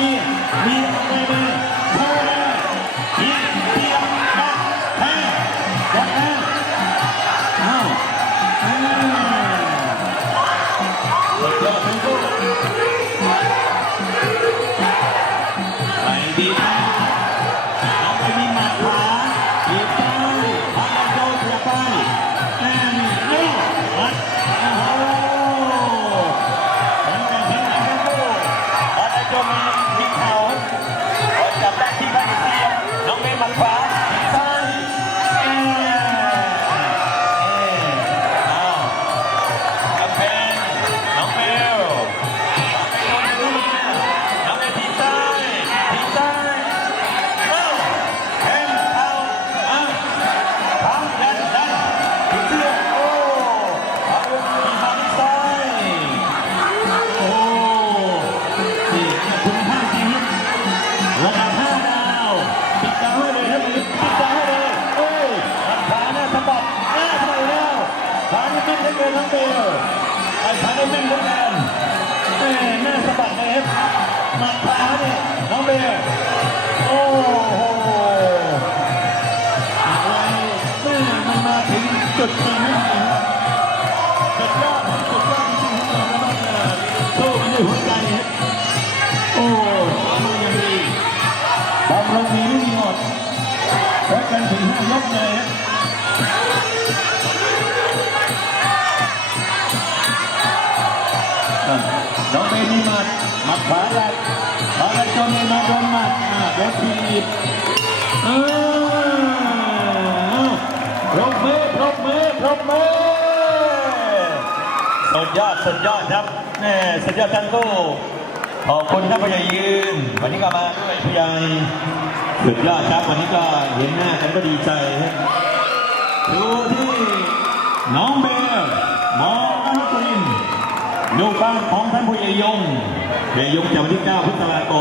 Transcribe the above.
มีมีอะไร น้องเบลไอ้ขาได้แม่นเหมือนกันแม่หน้าสะบัดเลยครับหมัดขาเนี่ยน้องเบลโอ้โหอะไรแม่มันมาถึงจุดนี้ครับสุดยอดสุดยอดจริงๆครับแล้วก็สู้กันด้วยหัวใจครับโอ้มือยังดีบอลลงมีไม่มีหมดแพ้กันถึงห้ายกเลยครับ มัดหมัดขวาแรกขวาแรกจนเลยมาโดนหมัดอ่าโดนทีบอ้าวปรบมือปรบมือปรบมือสุดยอดสุดยอดครับแม่สุดยอดทั้งคู่ขอบคุณครับผู้ใหญ่ยืน วันนี้ก็มาด้วยผู้ใหญ่สุดยอดครับ วันนี้ก็เห็นหน้ากันก็ดีใจครับดูที่น้องเบลหมออันุตรินทร์ ลูกบ้านของท่านผู้ใหญ่ยงเบลยงจากวันที่9พฤษภาคม